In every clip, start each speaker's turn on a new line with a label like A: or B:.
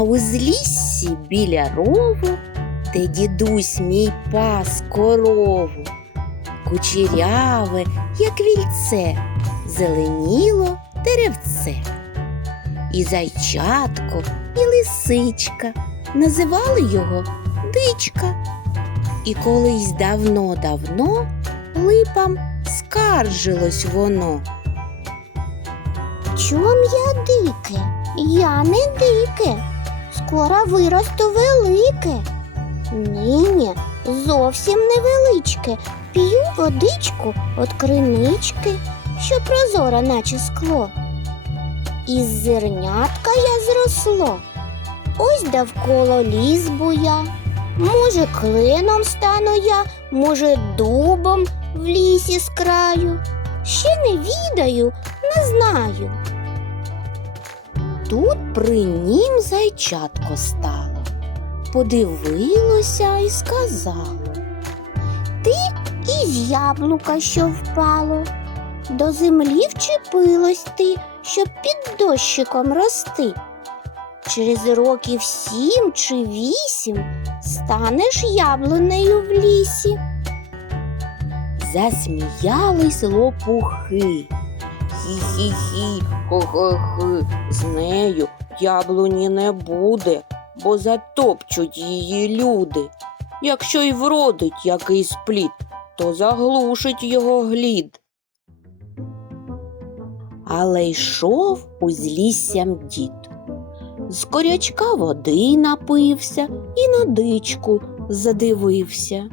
A: узліссі біля рову, де дідусь мій пас корову. Кучеряве, як вільце, зеленіло деревце. І зайчатко, і лисичка називали його дичка. І колись давно-давно липам скаржилось воно.
B: Чом я дике? Я не дике. Скоро виросту велике. Нині зовсім невеличке. П'ю водичку от кринички, що прозора, наче скло. Із зернятка я зросло. Ось довкола ліс буя. Може, клином стану я, може, дубом в лісі з краю. Ще не відаю, не знаю.
A: Тут при нім зайчатко стало, подивилося і сказало.
B: Ти Із яблука, що впало. До землі вчепилось ти, щоб під дощиком рости. Через років сім чи вісім станеш яблунею в лісі.
A: Засміялись лопухи. Хі-хі-хі, хо-хо-хи, з нею яблуні не буде, бо затопчуть її люди. Якщо й вродить якийсь плід, то заглушить його глід. Але йшов узліссям дід. З корячка води напився і на дичку задивився.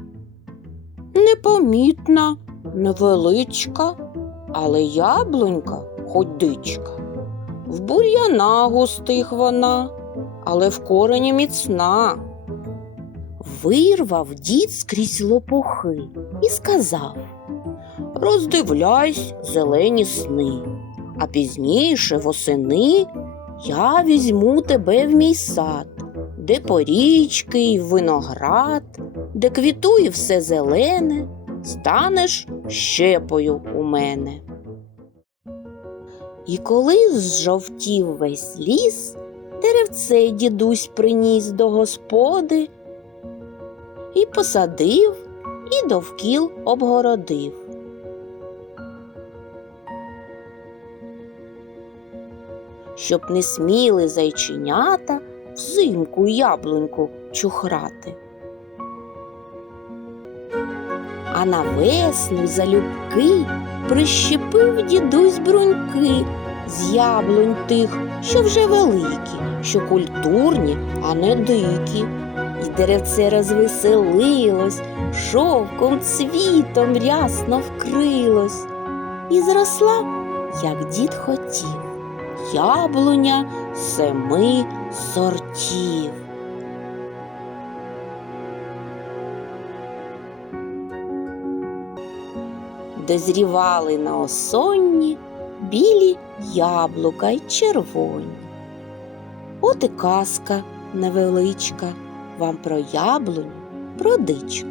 A: Непомітна, невеличка, але яблунька хоч дичка. В бур'яна густих вона, але в корені міцна. Вирвав дід скрізь лопухи і сказав Роздивляйсь зелені сни, а пізніше восени я візьму тебе в мій сад, де порічки й виноград, де квітує все зелене, станеш щепою у мене. І коли зжовтів весь ліс, деревце дідусь приніс до господи і посадив, і довкіл обгородив. Щоб не сміли зайченята взимку яблуньку чухрати. А на весну залюбки прищепив дідусь бруньки з яблунь тих, що вже великі, що культурні, а не дикі. І деревце розвеселилось, шовком цвітом рясно вкрилось, і зросла, як дід хотів, яблуня семи сортів. Дозрівали на осонні білі яблука й червоні. От і казка невеличка вам про яблуню, про дичку.